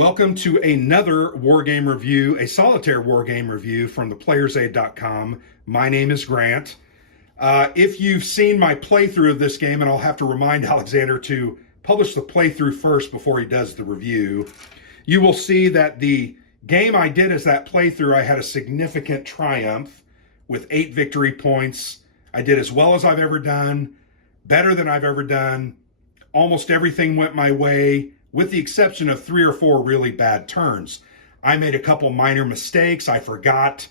Welcome to another war game review, a solitaire war game review from theplayersaid.com. My name is Grant. If you've seen my playthrough of this game, and I'll have to remind Alexander to publish the playthrough first before he does the review, you will see that the game I did as that playthrough, I had a significant triumph with 8 victory points. I did as well as I've ever done, better than I've ever done. Almost everything went my way, with the exception of 3 or 4 really bad turns. I made a couple minor mistakes. I forgot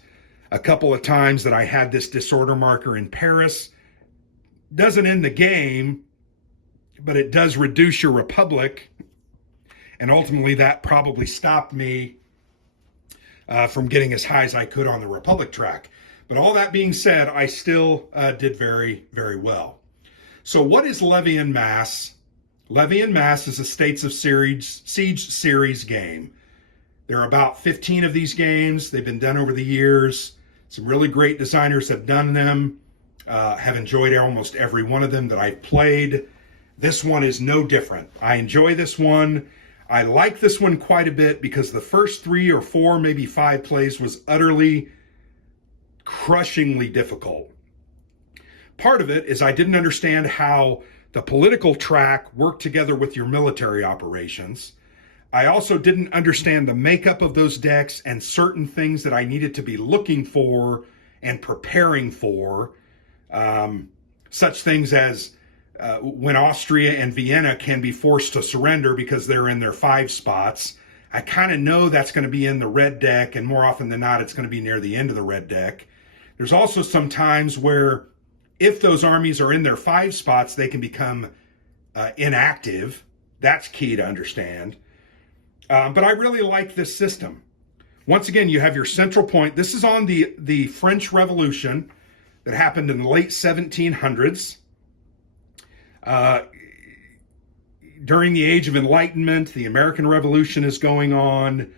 a couple of times that I had this disorder marker in Paris. Doesn't end the game, but it does reduce your republic. And ultimately that probably stopped me from getting as high as I could on the republic track. But all that being said, I still did very, very well. So what is Levee and Masse? Levee and Masse is a States of Siege series game. There are about 15 of these games. They've been done over the years. Some really great designers have done them. Have enjoyed almost every one of them that I've played. This one is no different. I enjoy this one. I like this one quite a bit because the first 3 or 4, maybe 5 plays was utterly, crushingly difficult. Part of it is I didn't understand how the political track worked together with your military operations. I also didn't understand the makeup of those decks and certain things that I needed to be looking for and preparing for. Such things as when Austria and Vienna can be forced to surrender because they're in their 5 spots. I kind of know that's going to be in the red deck, and more often than not, it's going to be near the end of the red deck. There's also some times where if those armies are in their 5 spots, they can become inactive. That's key to understand. But I really like this system. Once again, you have your central point. This is on the French Revolution that happened in the late 1700s. During the Age of Enlightenment, the American Revolution is going on.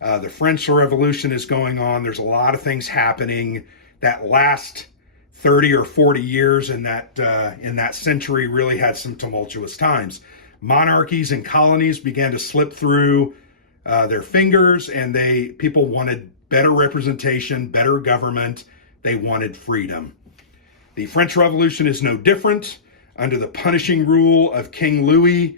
The French Revolution is going on. There's a lot of things happening. That last 30 or 40 years in that century really had some tumultuous times. Monarchies and colonies began to slip through their fingers, and people wanted better representation, better government. They wanted freedom. The French Revolution is no different. Under the punishing rule of King Louis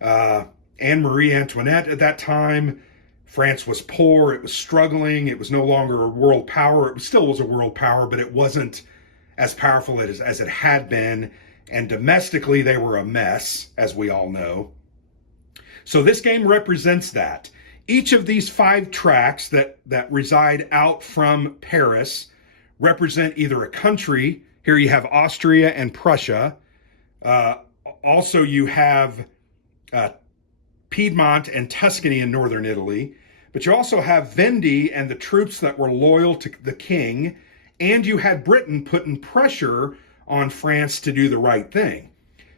and Marie Antoinette at that time, France was poor, it was struggling, it was no longer a world power. It still was a world power, but it wasn't as powerful as it had been, and domestically they were a mess, as we all know. So this game represents that. Each of these 5 tracks that reside out from Paris represent either a country. Here you have Austria and Prussia. Also you have Piedmont and Tuscany in northern Italy, but you also have Vendee and the troops that were loyal to the king. And you had Britain putting pressure on France to do the right thing,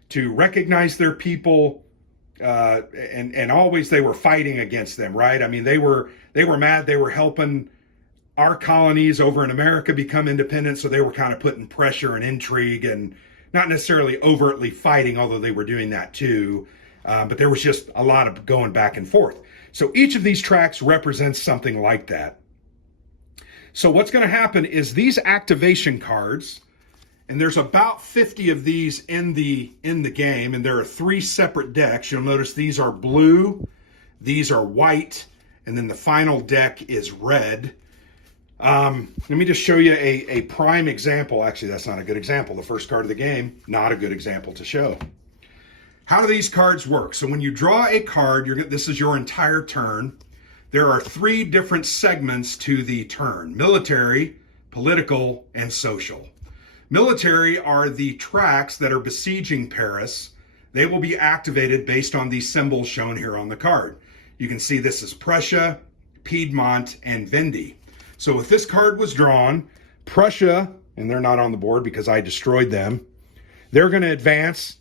to recognize their people, and always they were fighting against them, right? I mean, they were mad. They were helping our colonies over in America become independent, so they were kind of putting pressure and intrigue and not necessarily overtly fighting, although they were doing that too. But there was just a lot of going back and forth. So each of these tracks represents something like that. So what's going to happen is these activation cards, and there's about 50 of these in the game, and there are 3 separate decks. You'll notice these are blue, these are white, and then the final deck is red. Let me just show you a prime example. Actually, that's not a good example. The first card of the game, not a good example to show. How do these cards work? So when you draw a card, this is your entire turn. There are 3 different segments to the turn: military, political, and social. Military are the tracks that are besieging Paris. They will be activated based on these symbols shown here on the card. You can see this is Prussia, Piedmont, and Vendee. So if this card was drawn, Prussia, and they're not on the board because I destroyed them, they're going to advance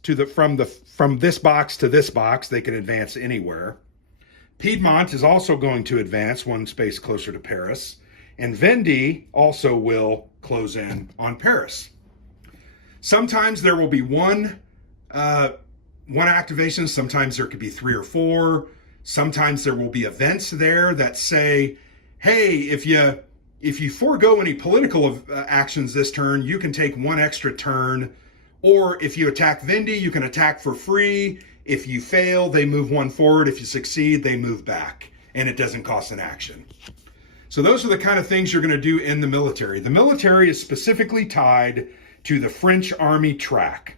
from this box to this box. They can advance anywhere. Piedmont is also going to advance 1 space closer to Paris, and Vendee also will close in on Paris. Sometimes there will be one activation, sometimes there could be 3 or 4. Sometimes there will be events there that say, hey, if you forego any political actions this turn, you can take one extra turn. Or if you attack Vindy, you can attack for free. If you fail, they move one forward. If you succeed, they move back, and it doesn't cost an action. So those are the kind of things you're going to do in the military. The military is specifically tied to the French Army track.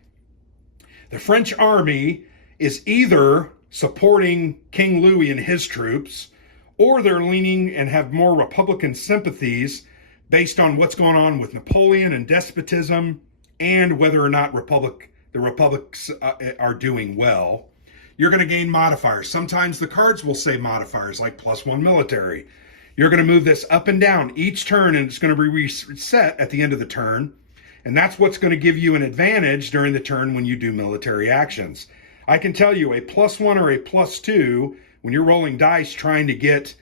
The French Army is either supporting King Louis and his troops, or they're leaning and have more Republican sympathies based on what's going on with Napoleon and despotism, and whether or not the republics are doing well. You're going to gain modifiers. Sometimes the cards will say modifiers like +1 military. You're going to move this up and down each turn, and it's going to be reset at the end of the turn. And that's what's going to give you an advantage during the turn when you do military actions. I can tell you a +1 or a +2, when you're rolling dice trying to get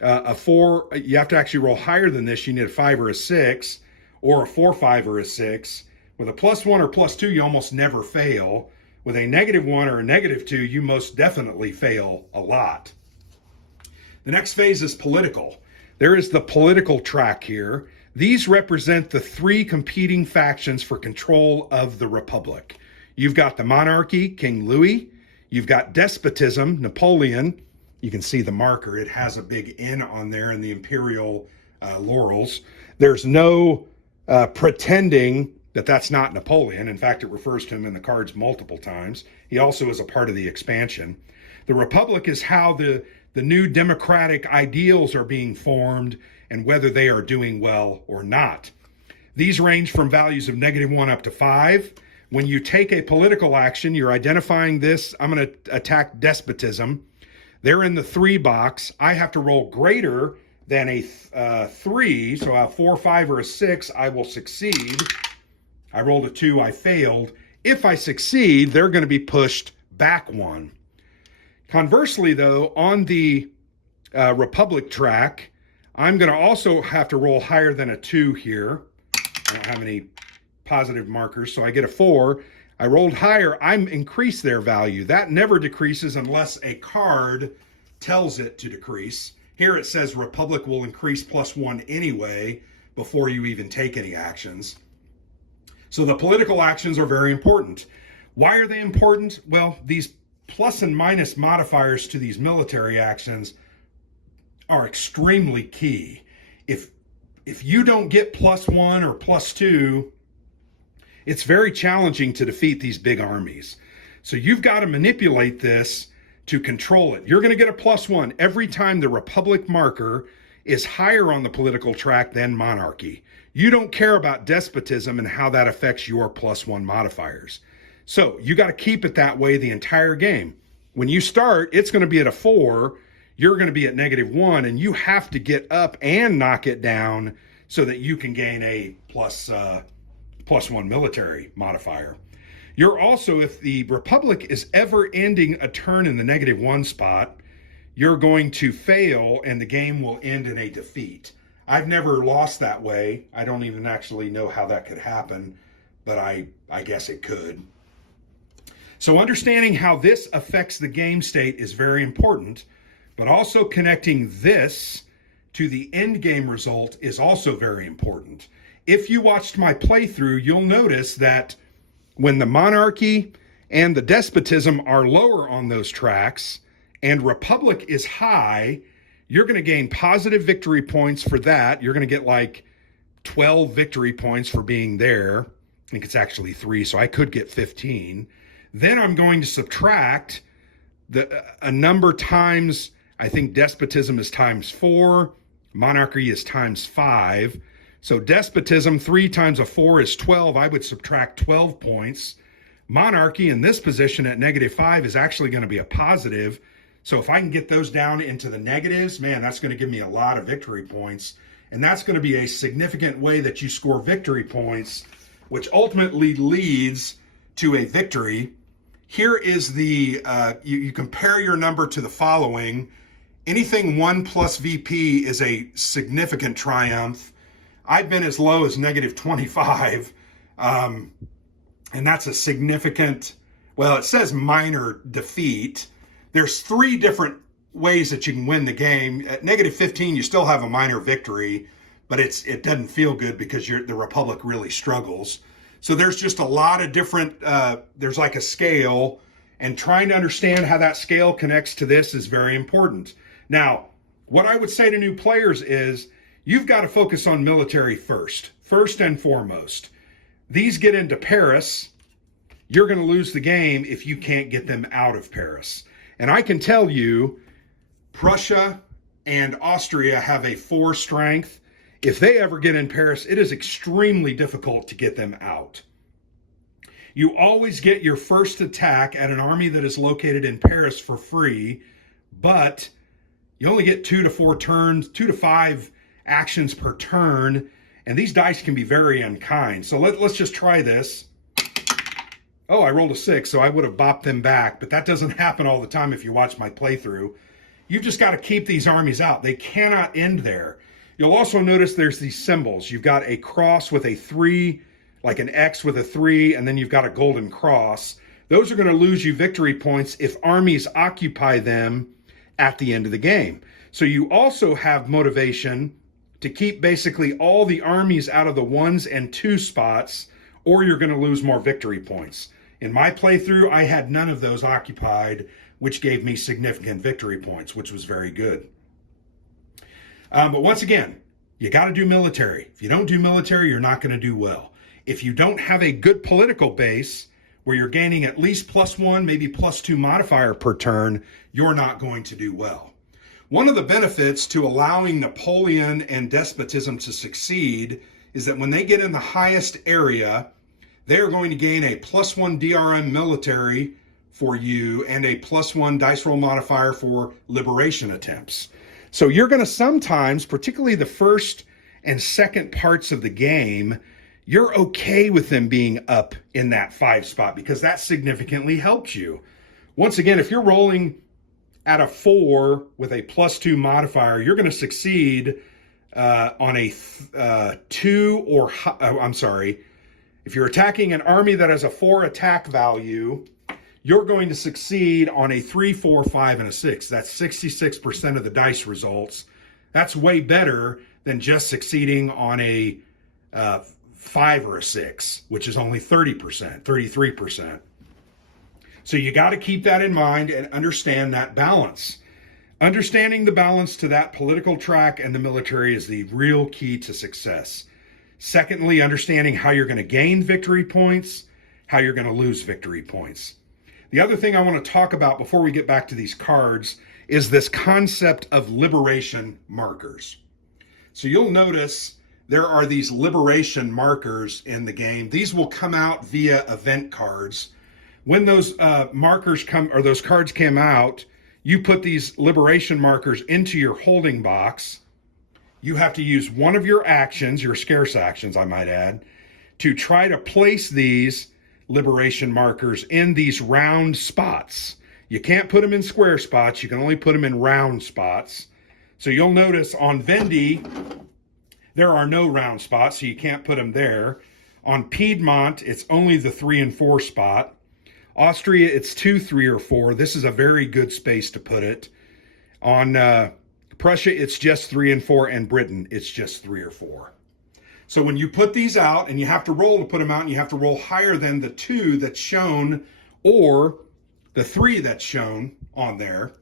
a 4, you have to actually roll higher than this. You need a 5 or a 6, or a 4, 5, or a 6. With a +1 or +2, you almost never fail. With a -1 or a -2, you most definitely fail a lot. The next phase is political. There is the political track here. These represent the 3 competing factions for control of the Republic. You've got the monarchy, King Louis. You've got despotism, Napoleon. You can see the marker. It has a big N on there in the imperial laurels. There's no pretending that that's not Napoleon. In fact, it refers to him in the cards multiple times. He also is a part of the expansion. The Republic is how the new democratic ideals are being formed and whether they are doing well or not. These range from values of -1 up to 5. When you take a political action, you're identifying this. I'm going to attack despotism. They're in the 3 box. I have to roll greater than a 3, so a 4, 5, or a 6, I will succeed. I rolled a 2, I failed. If I succeed, they're going to be pushed back 1. Conversely, though, on the Republic track, I'm going to also have to roll higher than a 2 here. I don't have any positive markers, so I get a 4. I rolled higher, I'm increased their value. That never decreases unless a card tells it to decrease. Here it says Republic will increase +1 anyway before you even take any actions. So the political actions are very important. Why are they important? Well, these plus and minus modifiers to these military actions are extremely key. If you don't get +1 or +2, it's very challenging to defeat these big armies. So you've got to manipulate this to control it. You're going to get a +1 every time the Republic marker is higher on the political track than monarchy. You don't care about despotism and how that affects your +1 modifiers. So you got to keep it that way the entire game. When you start, it's going to be at a 4. You're going to be at -1, and you have to get up and knock it down so that you can gain a +1 military modifier. You're also, if the Republic is ever ending a turn in the -1 spot, you're going to fail and the game will end in a defeat. I've never lost that way. I don't even actually know how that could happen, but I guess it could. So understanding how this affects the game state is very important, but also connecting this to the end game result is also very important. If you watched my playthrough, you'll notice that when the monarchy and the despotism are lower on those tracks and Republic is high, you're going to gain positive victory points for that. You're going to get like 12 victory points for being there. I think it's actually 3, so I could get 15. Then I'm going to subtract a number times, I think despotism is ×4, monarchy is ×5. So despotism, 3 times a 4 is 12. I would subtract 12 points. Monarchy in this position at -5 is actually going to be a positive. So if I can get those down into the negatives, man, that's going to give me a lot of victory points. And that's going to be a significant way that you score victory points, which ultimately leads to a victory. Here is the, you compare your number to the following. Anything 1 plus VP is a significant triumph. I've been as low as -25. And that's a significant, well, it says minor defeat. There's 3 different ways that you can win the game. At -15, you still have a minor victory, but it doesn't feel good because the Republic really struggles. So there's just a lot of different, there's like a scale, and trying to understand how that scale connects to this is very important. Now, what I would say to new players is you've got to focus on military first and foremost. These get into Paris, you're going to lose the game if you can't get them out of Paris. And I can tell you, Prussia and Austria have a 4 strength. If they ever get in Paris, it is extremely difficult to get them out. You always get your first attack at an army that is located in Paris for free, but you only get 2 to 4 turns, 2 to 5 actions per turn, and these dice can be very unkind. So let's just try this. Oh, I rolled a 6, so I would have bopped them back, but that doesn't happen all the time if you watch my playthrough. You've just got to keep these armies out. They cannot end there. You'll also notice there's these symbols. You've got a cross with a 3, like an X with a 3, and then you've got a golden cross. Those are going to lose you victory points if armies occupy them at the end of the game. So you also have motivation to keep basically all the armies out of the 1s and 2 spots, or you're going to lose more victory points. In my playthrough, I had none of those occupied, which gave me significant victory points, which was very good. But once again, you got to do military. If you don't do military, you're not going to do well. If you don't have a good political base where you're gaining at least +1, maybe +2 modifier per turn, you're not going to do well. One of the benefits to allowing Napoleon and despotism to succeed is that when they get in the highest area, they are going to gain a +1 DRM military for you and a +1 dice roll modifier for liberation attempts. So you're going to sometimes, particularly the first and second parts of the game, you're okay with them being up in that 5 spot because that significantly helps you. Once again, if you're rolling at a 4 with a +2 modifier, you're going to succeed on a 2 or, I'm sorry, if you're attacking an army that has a 4 attack value, you're going to succeed on a 3, 4, 5, and a 6. That's 66% of the dice results. That's way better than just succeeding on a 5 or a 6, which is only 30%, 33%. So you got to keep that in mind and understand that balance. Understanding the balance to that political track and the military is the real key to success. Secondly, understanding how you're going to gain victory points, how you're going to lose victory points. The other thing I want to talk about before we get back to these cards is this concept of liberation markers. So you'll notice there are these liberation markers in the game. These will come out via event cards. When those markers come, or those cards came out, you put these liberation markers into your holding box. You have to use one of your actions, your scarce actions, I might add, to try to place these liberation markers in these round spots. You can't put them in square spots. You can only put them in round spots. So you'll notice on Vendee, there are no round spots, so you can't put them there. On Piedmont, it's only the 3 and 4 spot. Austria, it's 2, 3, or 4. This is a very good space to put it. On Prussia, it's just 3 and 4, and Britain, it's just 3 or 4. So when you put these out, and you have to roll to put them out, and you have to roll higher than the 2 that's shown, or the 3 that's shown on there.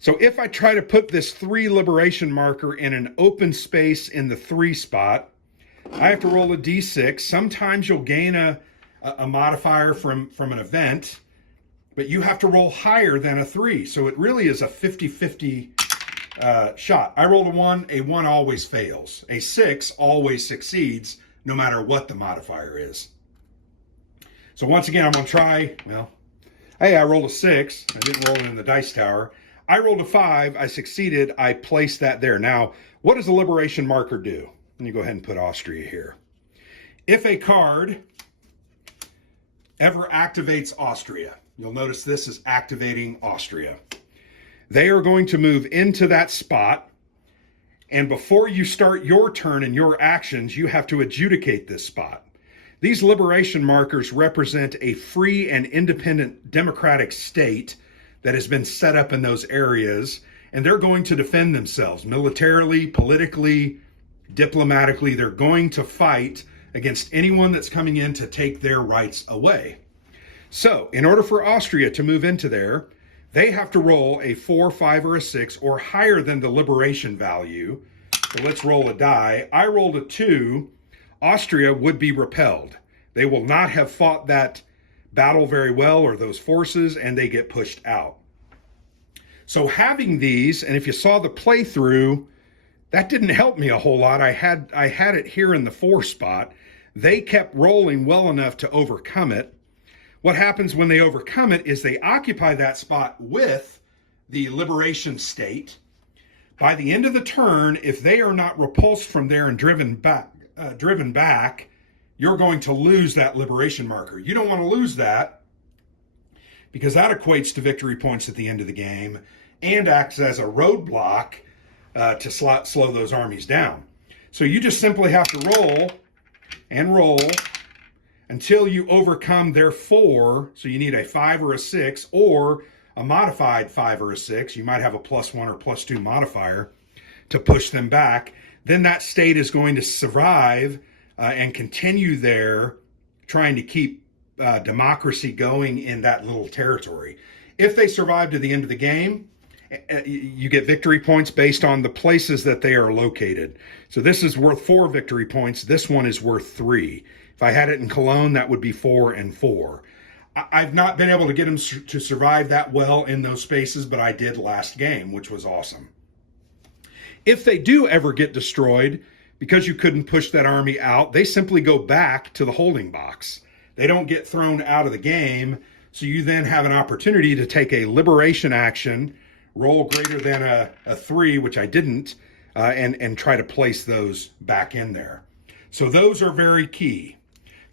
So if I try to put this 3 liberation marker in an open space in the 3 spot, I have to roll a d6. Sometimes you'll gain a modifier from an event, but you have to roll higher than a 3. So it really is a 50-50 shot. I rolled a 1. A 1 always fails. A 6 always succeeds, no matter what the modifier is. So once again, I'm going to try, well, hey, I rolled a 6. I didn't roll it in the dice tower. I rolled a 5. I succeeded. I placed that there. Now, what does the liberation marker do? Let me go ahead and put Austria here. If a card ever activates Austria, you'll notice this is activating Austria. They are going to move into that spot, and before you start your turn and your actions, you have to adjudicate this spot. These liberation markers represent a free and independent democratic state that has been set up in those areas, and they're going to defend themselves militarily, politically, diplomatically. They're going to fight against anyone that's coming in to take their rights away. So in order for Austria to move into there, they have to roll a 4, 5, or a 6 or higher than the liberation value. So let's roll a die. I rolled a 2. Austria would be repelled. They will not have fought that battle very well, or those forces, and they get pushed out. So having these, and if you saw the playthrough, that didn't help me a whole lot. I had it here in the 4 spot. They kept rolling well enough to overcome it. What happens when they overcome it is they occupy that spot with the liberation state. By the end of the turn, if they are not repulsed from there and driven back, you're going to lose that liberation marker. You don't want to lose that, because that equates to victory points at the end of the game and acts as a roadblock to slow those armies down. So you just simply have to roll and roll until you overcome their 4. So you need a 5 or a 6, or a modified 5 or a 6. You might have a +1 or +2 modifier to push them back. Then that state is going to survive and continue there, trying to keep democracy going in that little territory. If they survive to the end of the game, you get victory points based on the places that they are located. So this is worth 4 victory points. This one is worth 3. If I had it in Cologne, that would be 4 and 4. I've not been able to get them to survive that well in those spaces, but I did last game, which was awesome. If they do ever get destroyed, because you couldn't push that army out, they simply go back to the holding box. They don't get thrown out of the game, so you then have an opportunity to take a liberation action, roll greater than a 3, which I didn't, and try to place those back in there. So those are very key.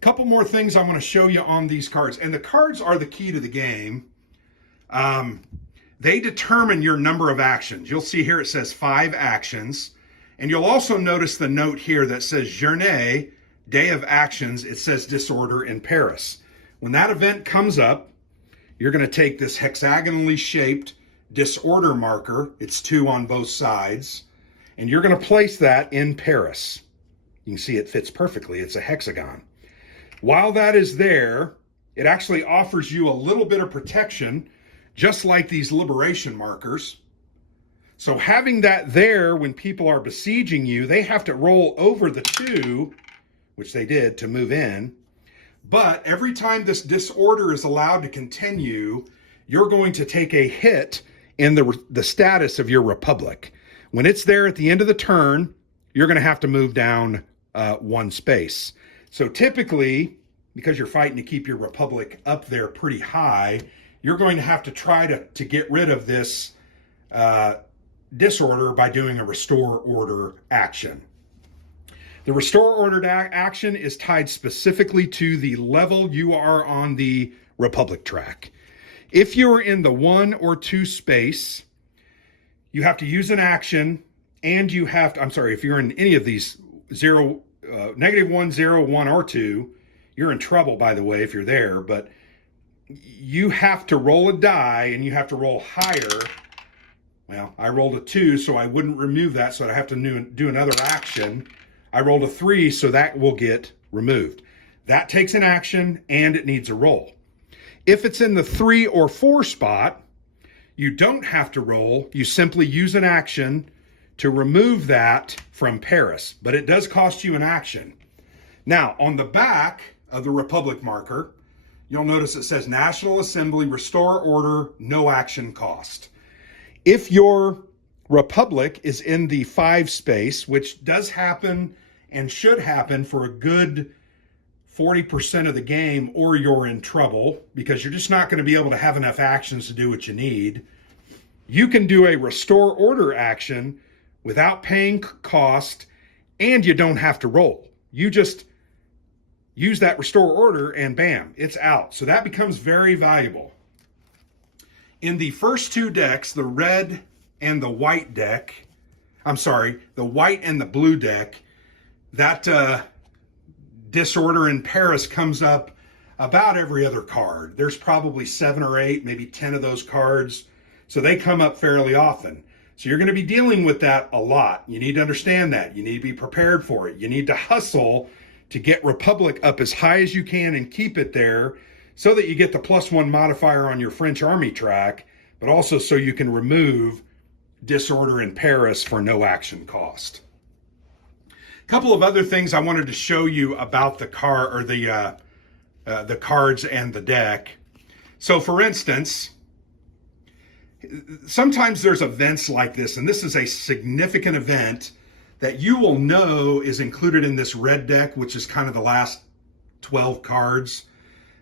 Couple more things I want to show you on these cards, and the cards are the key to the game. They determine your number of actions. You'll see here it says 5 actions, and you'll also notice the note here that says Journée, day of actions. It says disorder in Paris. When that event comes up, you're going to take this hexagonally shaped disorder marker. It's 2 on both sides, and you're going to place that in Paris. You can see it fits perfectly. It's a hexagon. While that is there, it actually offers you a little bit of protection, just like these liberation markers. So having that there when people are besieging you, they have to roll over the 2, which they did, to move in. But every time this disorder is allowed to continue, you're going to take a hit in the status of your republic. When it's there at the end of the turn, you're going to have to move down 1 space. So typically, because you're fighting to keep your republic up there pretty high, you're going to have to try to get rid of this disorder by doing a restore order action. The restore ordered action is tied specifically to the level you are on the republic track. If you're in the 1 or 2 space, you have to use an action, and you have to, if you're in any of these -1, 0, 1, or 2, you're in trouble, by the way, if you're there, but you have to roll a die, and you have to roll higher. Well, I rolled a 2, so I wouldn't remove that, so I'd have to do another action. I rolled a 3, so that will get removed. That takes an action, and it needs a roll. If it's in the 3 or 4 spot, you don't have to roll. You simply use an action to remove that from Paris, but it does cost you an action. Now, on the back of the Republic marker, you'll notice it says National Assembly, Restore Order, no action cost. If your Republic is in the 5 space, which does happen and should happen for a good 40% of the game, or you're in trouble because you're just not going to be able to have enough actions to do what you need, you can do a Restore Order action without paying cost, and you don't have to roll. You just use that Restore Order and bam, it's out. So that becomes very valuable. In the first 2 decks, the red and the white deck, the white and the blue deck, that disorder in Paris comes up about every other card. There's probably 7 or 8, maybe 10 of those cards. So they come up fairly often. So you're going to be dealing with that a lot. You need to understand that. You need to be prepared for it. You need to hustle to get Republic up as high as you can and keep it there so that you get the +1 modifier on your French Army track, but also so you can remove Disorder in Paris for no action cost. A couple of other things I wanted to show you about the cards and the deck. So for instance, sometimes there's events like this, and this is a significant event that you will know is included in this red deck, which is kind of the last 12 cards.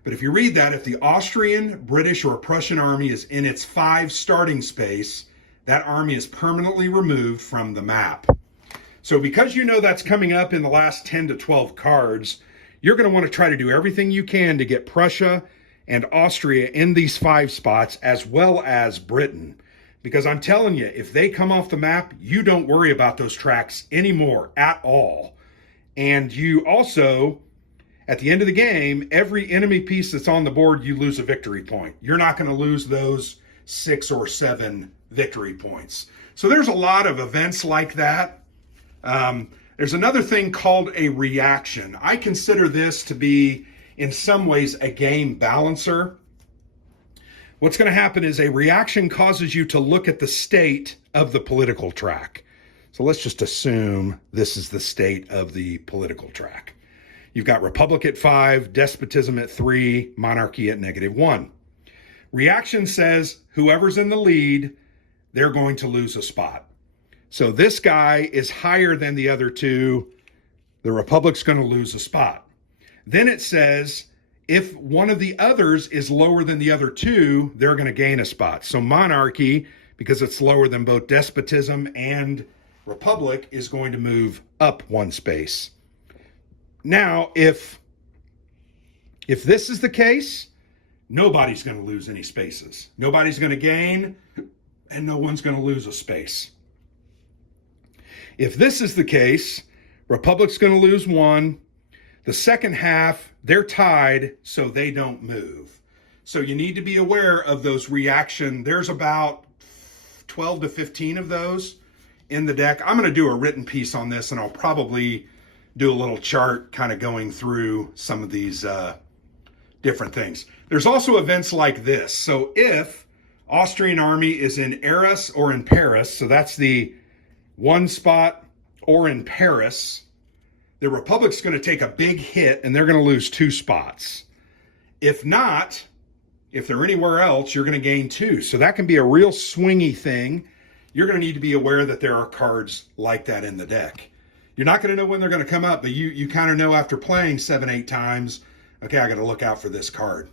But if you read that, if the Austrian, British, or Prussian army is in its 5 starting space, that army is permanently removed from the map. So because you know that's coming up in the last 10 to 12 cards, you're going to want to try to do everything you can to get Prussia and Austria in these 5 spots, as well as Britain. Because I'm telling you, if they come off the map, you don't worry about those tracks anymore at all. And you also, at the end of the game, every enemy piece that's on the board, you lose a victory point. You're not going to lose those 6 or 7 victory points. So there's a lot of events like that. There's another thing called a reaction. I consider this to be, in some ways, a game balancer. What's going to happen is a reaction causes you to look at the state of the political track. So let's just assume this is the state of the political track. You've got Republic at 5, Despotism at 3, Monarchy at -1. Reaction says whoever's in the lead, they're going to lose a spot. So this guy is higher than the other two. The Republic's going to lose a spot. Then it says if one of the others is lower than the other two, they're going to gain a spot. So Monarchy, because it's lower than both Despotism and Republic, is going to move up 1 space. Now, if this is the case, nobody's going to lose any spaces. Nobody's going to gain, and no one's going to lose a space. If this is the case, Republic's going to lose 1. The second half, they're tied, so they don't move. So you need to be aware of those reaction. There's about 12 to 15 of those in the deck. I'm going to do a written piece on this, and I'll probably do a little chart kind of going through some of these different things. There's also events like this. So if Austrian army is in Arras or in Paris, so that's the 1 spot, or in Paris, the Republic's going to take a big hit and they're going to lose 2 spots. If not, if they're anywhere else, you're going to gain 2. So that can be a real swingy thing. You're going to need to be aware that there are cards like that in the deck. You're not going to know when they're going to come up, but you kind of know after playing 7, 8 times, okay, I got to look out for this card.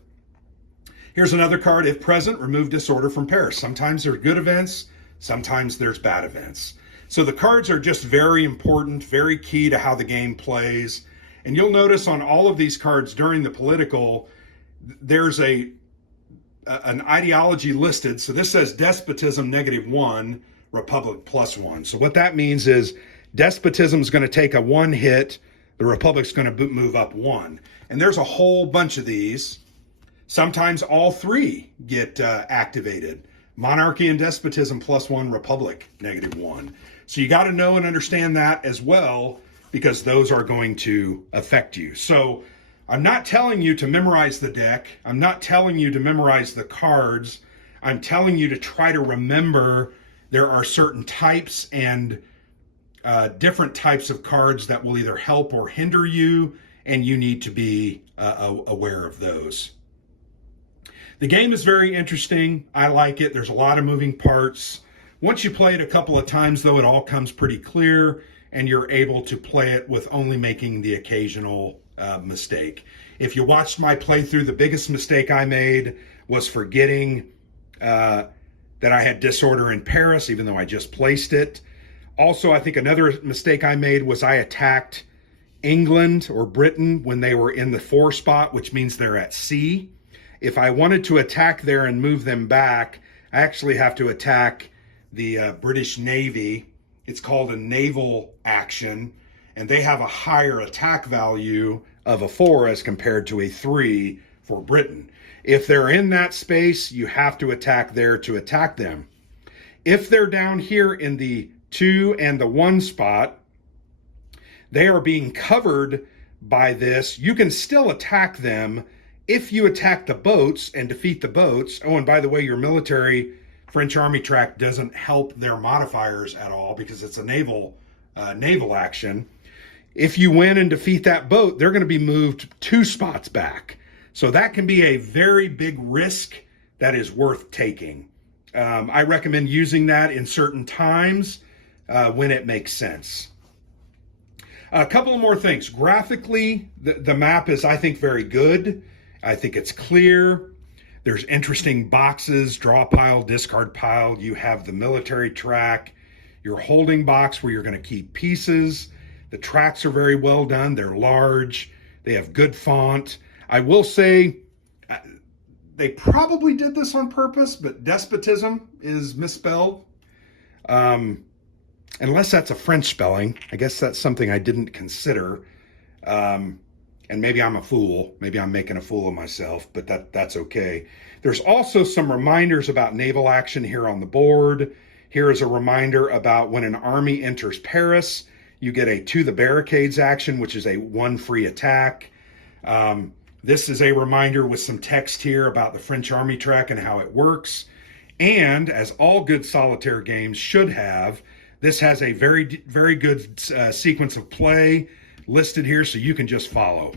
Here's another card. If present, remove Disorder from Paris. Sometimes there's good events, sometimes there's bad events. So the cards are just very important, very key to how the game plays. And you'll notice on all of these cards during the political, there's an ideology listed. So this says Despotism -1, Republic +1. So what that means is Despotism is going to take a 1 hit, the Republic's going to move up 1. And there's a whole bunch of these. Sometimes all 3 get activated. Monarchy and Despotism +1, Republic -1. So you got to know and understand that as well, because those are going to affect you. So I'm not telling you to memorize the deck. I'm not telling you to memorize the cards. I'm telling you to try to remember there are certain types and different types of cards that will either help or hinder you, and you need to be aware of those. The game is very interesting. I like it. There's a lot of moving parts. Once you play it a couple of times, though, it all comes pretty clear, and you're able to play it with only making the occasional mistake. If you watched my playthrough, the biggest mistake I made was forgetting that I had Disorder in Paris, even though I just placed it. Also, I think another mistake I made was I attacked England or Britain when they were in the 4 spot, which means they're at sea. If I wanted to attack there and move them back, I actually have to attack the British Navy. It's called a naval action, and they have a higher attack value of a 4 as compared to a 3 for Britain. If they're in that space, you have to attack there to attack them. If they're down here in the 2 and the 1 spot, they are being covered by this. You can still attack them if you attack the boats and defeat the boats. Oh, and by the way, your military French Army track doesn't help their modifiers at all because it's a naval action. If you win and defeat that boat, they're going to be moved 2 spots back. So that can be a very big risk that is worth taking. I recommend using that in certain times when it makes sense. A couple of more things. Graphically, the map is, I think, very good. I think it's clear. There's interesting boxes, draw pile, discard pile. You have the military track, your holding box where you're going to keep pieces. The tracks are very well done. They're large. They have good font. I will say they probably did this on purpose, but despotism is misspelled. Unless that's a French spelling. I guess that's something I didn't consider. And maybe I'm a fool. Maybe I'm making a fool of myself, but that's okay. There's also some reminders about naval action here on the board. Here is a reminder about when an army enters Paris, you get a to the barricades action, which is a 1 free attack. This is a reminder with some text here about the French Army track and how it works. And as all good solitaire games should have, this has a very, very good sequence of play listed here, so you can just follow.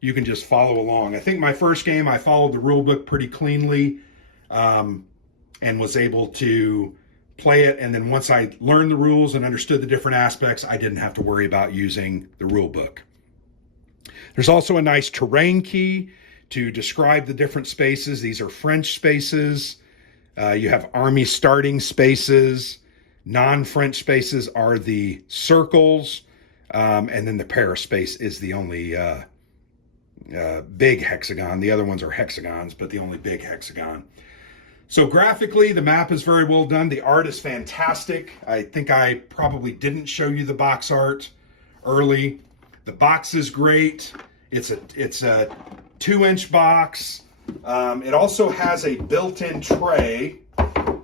You can just follow along. I think my first game, I followed the rule book pretty cleanly and was able to play it. And then once I learned the rules and understood the different aspects, I didn't have to worry about using the rule book. There's also a nice terrain key to describe the different spaces. These are French spaces. You have army starting spaces. Non-French spaces are the circles. And then the Paris space is the only big hexagon. The other ones are hexagons, but the only big hexagon. So graphically, the map is very well done. The art is fantastic. I think I probably didn't show you the box art early. The box is great. It's a 2-inch box. It also has a built-in tray.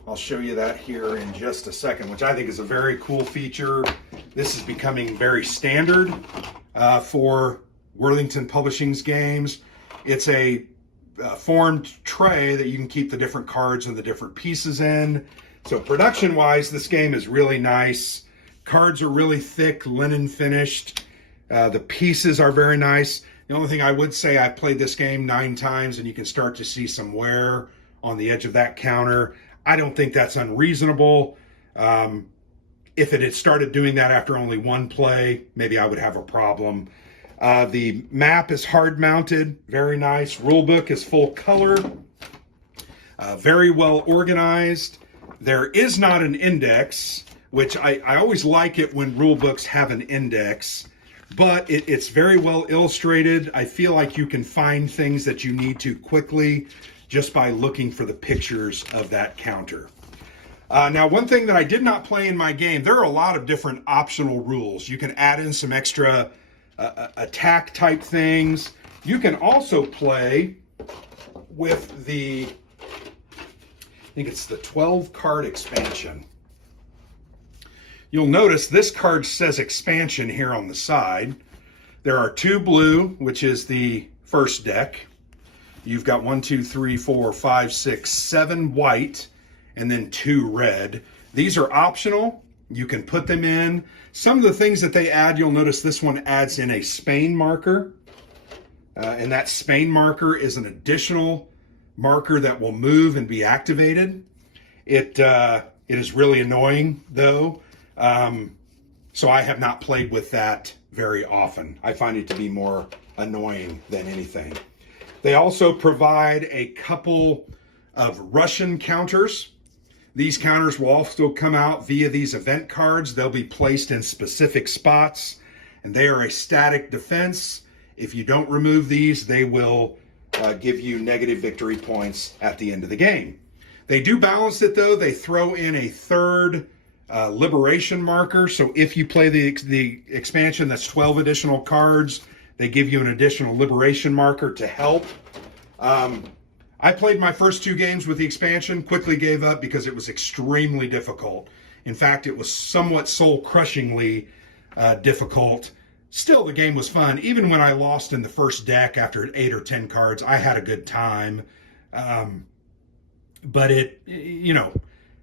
I'll show you that here in just a second, which I think is a very cool feature. This is becoming very standard for Worthington Publishing's games. It's a formed tray that you can keep the different cards and the different pieces in. So production-wise, this game is really nice. Cards are really thick, linen finished. The pieces are very nice. The only thing I would say, I've played this game 9 times and you can start to see some wear on the edge of that counter. I don't think that's unreasonable. If it had started doing that after only 1 play, maybe I would have a problem. The map is hard mounted, very nice. Rulebook is full color, very well organized. There is not an index, which I always like it when rulebooks have an index, but it's very well illustrated. I feel like you can find things that you need to quickly just by looking for the pictures of that counter. Now, one thing that I did not play in my game, there are a lot of different optional rules. You can add in some extra attack type things. You can also play with the, I think it's the 12 card expansion. You'll notice this card says expansion here on the side. There are 2 blue, which is the first deck. You've got 1, 2, 3, 4, 5, 6, 7 white, and then 2 red. These are optional. You can put them in. Some of the things that they add, you'll notice this one adds in a Spain marker. And that Spain marker is an additional marker that will move and be activated. It is really annoying, though. So I have not played with that very often. I find it to be more annoying than anything. They also provide a couple of Russian counters. These counters will also come out via these event cards. They'll be placed in specific spots, and they are a static defense. If you don't remove these, they will give you negative victory points at the end of the game. They do balance it, though. They throw in a third liberation marker. So if you play the expansion that's 12 additional cards, they give you an additional liberation marker to help. I played my first 2 games with the expansion, quickly gave up because it was extremely difficult. In fact, it was somewhat soul-crushingly difficult. Still, the game was fun. Even when I lost in the first deck after 8 or 10 cards, I had a good time. But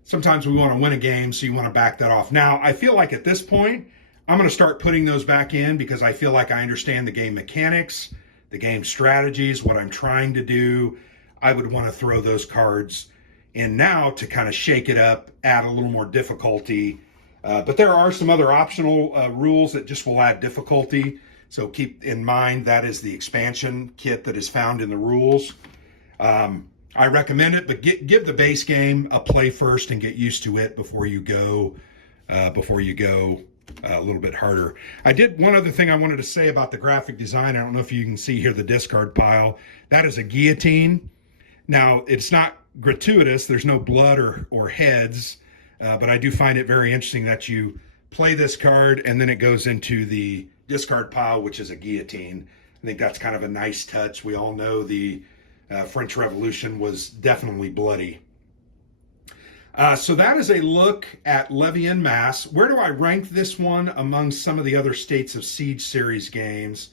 sometimes we want to win a game, so you want to back that off. Now, I feel like at this point, I'm going to start putting those back in because I feel like I understand the game mechanics, the game strategies, what I'm trying to do. I would want to throw those cards in now to kind of shake it up, add a little more difficulty. But there are some other optional rules that just will add difficulty. So keep in mind that is the expansion kit that is found in the rules. I recommend it, but give the base game a play first and get used to it before you go a little bit harder. One other thing I wanted to say about the graphic design. I don't know if you can see here the discard pile. That is a guillotine. Now, it's not gratuitous. There's no blood or heads, but I do find it very interesting that you play this card and then it goes into the discard pile, which is a guillotine. I think that's kind of a nice touch. We all know the French Revolution was definitely bloody. So that is a look at Levee and Masse. Where do I rank this one among some of the other States of Siege series games?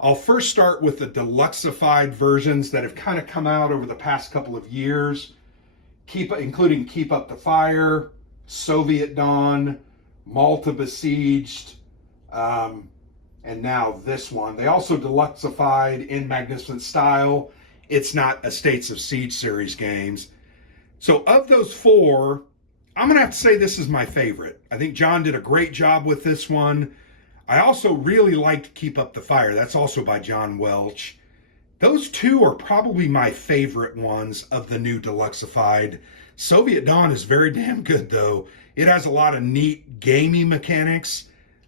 I'll first start with the deluxeified versions that have kind of come out over the past couple of years, including Keep Up the Fire, Soviet Dawn, Malta Besieged, and now this one. They also deluxeified in Magnificent Style. It's not a States of Siege series games. So of those 4, I'm going to have to say this is my favorite. I think John did a great job with this one. I also really liked Keep Up the Fire. That's also by John Welch. Those 2 are probably my favorite ones of the new deluxeified. Soviet Dawn is very damn good, though. It has a lot of neat gamey mechanics,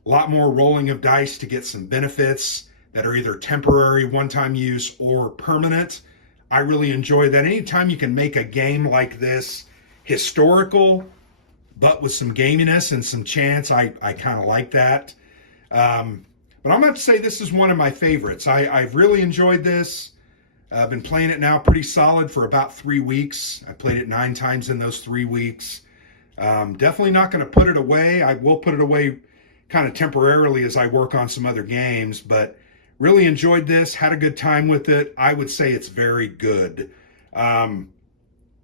a lot more rolling of dice to get some benefits that are either temporary, one-time use, or permanent. I really enjoy that. Anytime you can make a game like this historical, but with some gaminess and some chance, I kind of like that. But I'm going to say this is one of my favorites. I've really enjoyed this. I've been playing it now pretty solid for about 3 weeks. I played it 9 times in those 3 weeks. Definitely not going to put it away. I will put it away kind of temporarily as I work on some other games, but really enjoyed this, had a good time with it. I would say it's very good.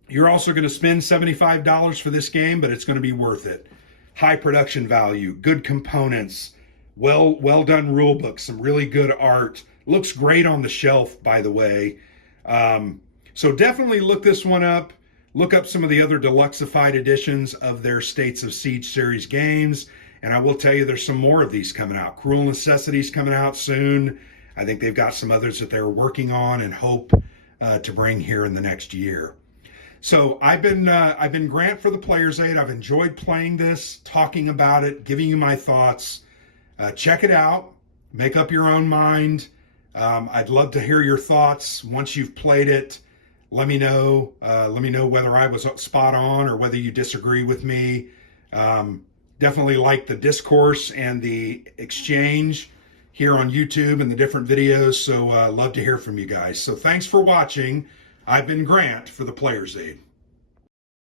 You're also going to spend $75 for this game, but it's going to be worth it. High production value, good components, well done rule book, some really good art. Looks great on the shelf, by the way. So definitely look this one up. Look up some of the other deluxeified editions of their States of Siege series games. And I will tell you, there's some more of these coming out. Cruel Necessities coming out soon. I think they've got some others that they're working on and hope to bring here in the next year. So I've been Grant for the Player's Aid. I've enjoyed playing this, talking about it, giving you my thoughts. Check it out. Make up your own mind. I'd love to hear your thoughts once you've played it. Let me know. Let me know whether I was spot on or whether you disagree with me. Definitely like the discourse and the exchange here on YouTube and the different videos. So love to hear from you guys. So thanks for watching. I've been Grant for the Player's Aid.